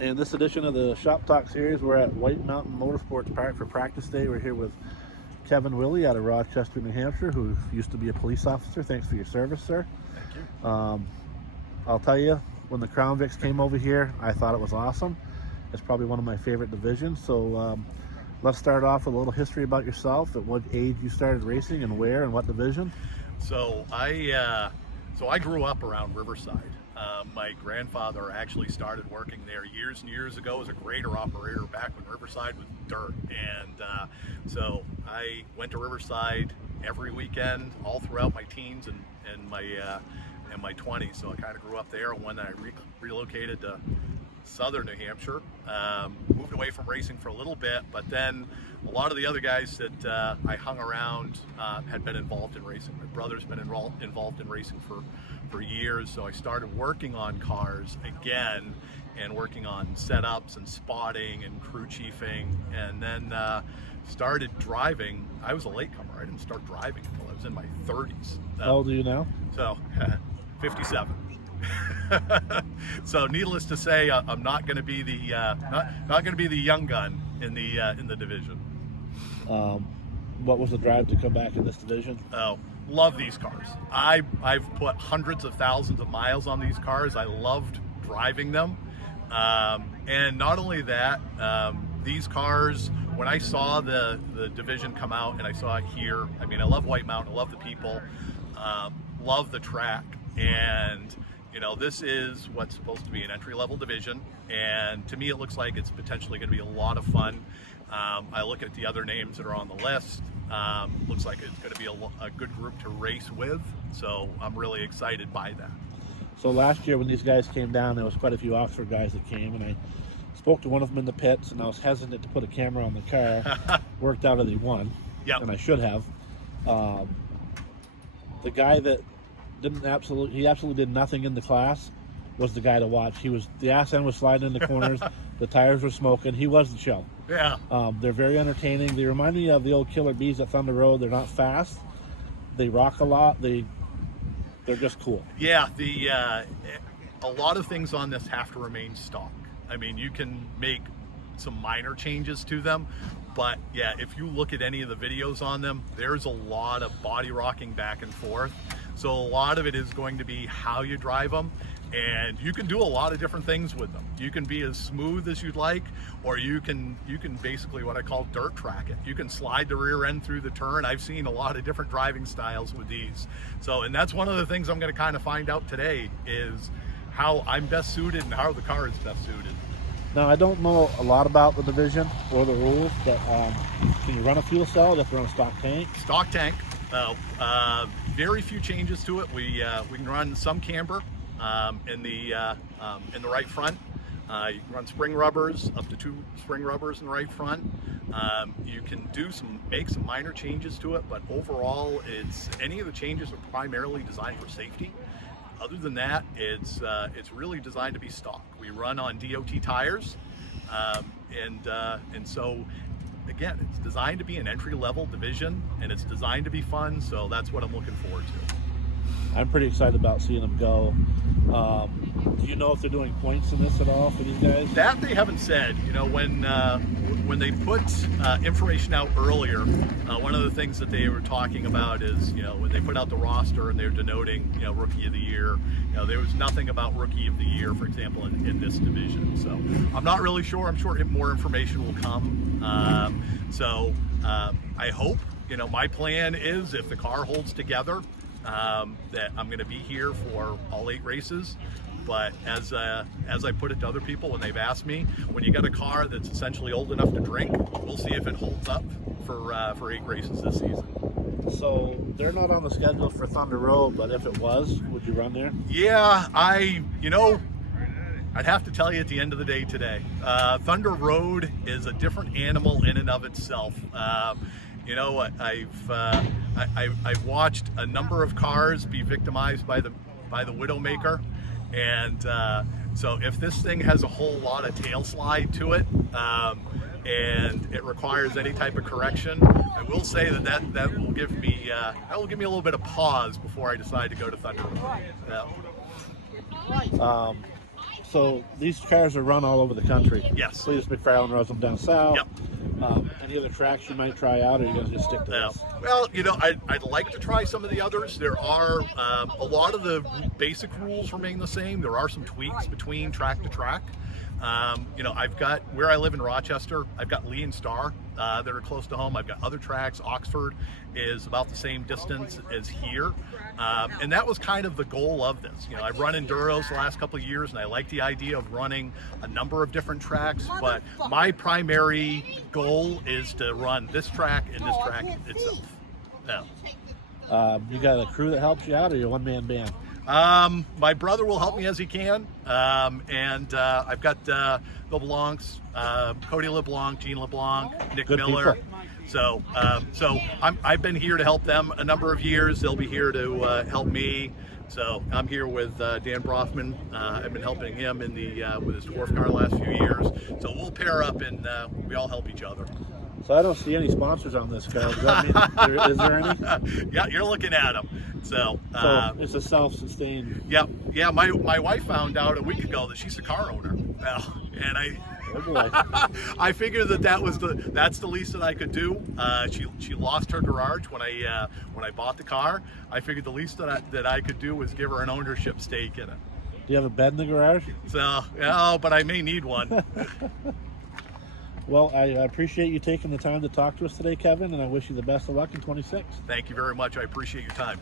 In this edition of the Shop Talk series, we're at White Mountain Motorsports Park for practice day. We're here with Kevin Willey out of Rochester, New Hampshire, who used to be a police officer. Thanks for your service, sir. Thank you. I'll tell you, when the Crown Vics came over here, I thought it was awesome. It's probably one of my favorite divisions. So let's start off with a little history about yourself. At what age you started racing and where and what division? So I grew up around Riverside. My grandfather actually started working there years and years ago as a grader operator back when Riverside was dirt. And so I went to Riverside every weekend all throughout my teens and my 20s. So I kind of grew up there. And when I relocated to southern New Hampshire, moved away from racing for a little bit, but then a lot of the other guys that I hung around had been involved in racing. My brother's been involved in racing for years, so I started working on cars again and working on setups and spotting and crew chiefing, and then started driving. I was a latecomer. I didn't start driving until I was in my 30s. How old are you now? So 57. So needless to say, I'm not going to be the not going to be the young gun in the division. What was the drive to come back in this division? Oh, love these cars. I've put hundreds of thousands of miles on these cars. I loved driving them, and not only that, these cars. When I saw the division come out and I saw it here, I mean, I love White Mountain. I love the people. Love the track. And you know, this is what's supposed to be an entry-level division, and to me it looks like it's potentially going to be a lot of fun. I look at the other names that are on the list. Looks like it's going to be a good group to race with, so I'm really excited by that. So last year when these guys came down, there was quite a few Oxford guys that came, and I spoke to one of them in the pits, and I was hesitant to put a camera on the car. Worked out that he won, Yep. and I should have. The guy that he absolutely did nothing in the class was the guy to watch. The ass end was sliding in the corners, the tires were smoking. He was the show. Yeah. They're very entertaining. They remind me of the old Killer Bees at Thunder Road. They're not fast. They rock a lot. They're just cool. Yeah. A lot of things on this have to remain stock. I mean, you can make some minor changes to them, but yeah, if you look at any of the videos on them, there's a lot of body rocking back and forth. So a lot of it is going to be how you drive them, and you can do a lot of different things with them. You can be as smooth as you'd like, or you can basically what I call dirt track it. You can slide the rear end through the turn. I've seen a lot of different driving styles with these. So, and that's one of the things I'm going to kind of find out today is how I'm best suited and how the car is best suited. Now, I don't know a lot about the division or the rules, but can you run a fuel cell? Do you have to run a stock tank? Stock tank. Very few changes to it. We can run some camber in the right front. You can run spring rubbers, up to 2 spring rubbers in the right front. You can make some minor changes to it, but overall, any of the changes are primarily designed for safety. Other than that, it's really designed to be stock. We run on DOT tires, and so again, it's designed to be an entry-level division, and it's designed to be fun. So that's what I'm looking forward to. I'm pretty excited about seeing them go. Do you know if they're doing points in this at all for these guys? That they haven't said. You know, when they put information out earlier, one of the things that they were talking about is, you know, when they put out the roster and they're denoting, you know, Rookie of the Year, you know, there was nothing about Rookie of the Year, for example, in this division. So I'm not really sure. I'm sure more information will come. I hope, you know, my plan is if the car holds together, that I'm going to be here for all 8 races. But as I put it to other people when they've asked me, when you got a car that's essentially old enough to drink, we'll see if it holds up for 8 races this season. So they're not on the schedule for Thunder Road, but if it was, would you run there? Yeah, I'd have to tell you at the end of the day today, Thunder Road is a different animal in and of itself. You know, I've watched a number of cars be victimized by the Widowmaker, and so if this thing has a whole lot of tail slide to it, and it requires any type of correction, I will say that will give me a little bit of pause before I decide to go to Thunder Road. Yeah. So these cars are run all over the country. Yes. Cletus McFarland runs them down south. Yep. Any other tracks you might try out, or are you going to just stick to this? Well, you know, I'd like to try some of the others. There are a lot of the basic rules remain the same. There are some tweaks between track to track. You know, I've got, where I live in Rochester, I've got Lee and Star that are close to home. I've got other tracks. Oxford is about the same distance as here. And that was kind of the goal of this. You know, I've run enduros the last couple of years, and I like the idea of running a number of different tracks, but my primary goal is to run this track and this track itself. Yeah. You got a crew that helps you out, or you're a one-man band? My brother will help me as he can, and I've got the LeBlancs, Cody LeBlanc, Gene LeBlanc, Nick Good Miller. people. So I've been here to help them a number of years. They'll be here to help me. So I'm here with Dan Brofman. I've been helping him in the with his dwarf car the last few years. So we'll pair up and we all help each other. So I don't see any sponsors on this car. Does that mean, is there any? Yeah, you're looking at them. So It's a self-sustained. yeah. My wife found out a week ago that she's a car owner. And I figured that's the least that I could do. She lost her garage when I bought the car. I figured the least that I could do was give her an ownership stake in it. Do you have a bed in the garage? So but I may need one. Well, I appreciate you taking the time to talk to us today, Kevin, and I wish you the best of luck in 26. Thank you very much. I appreciate your time.